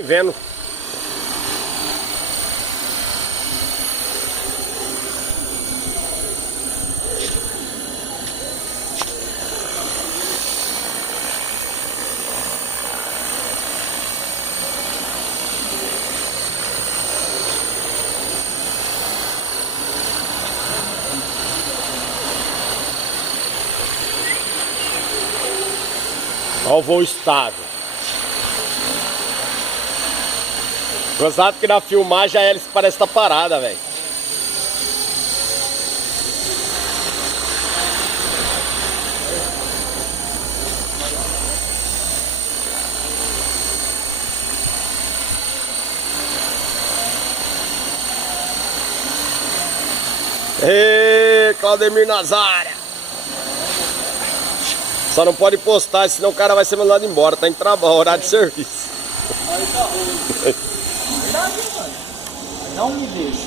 Vendo. Olha o voo estável. Gozado que na filmagem a hélice parece estar parada, velho. Ê, Claudemir Nazária. Só não pode postar, senão o cara vai ser mandado embora. Tá em trabalho, horário de serviço. Aí tá ruim. Verdade, mano. Não me deixa.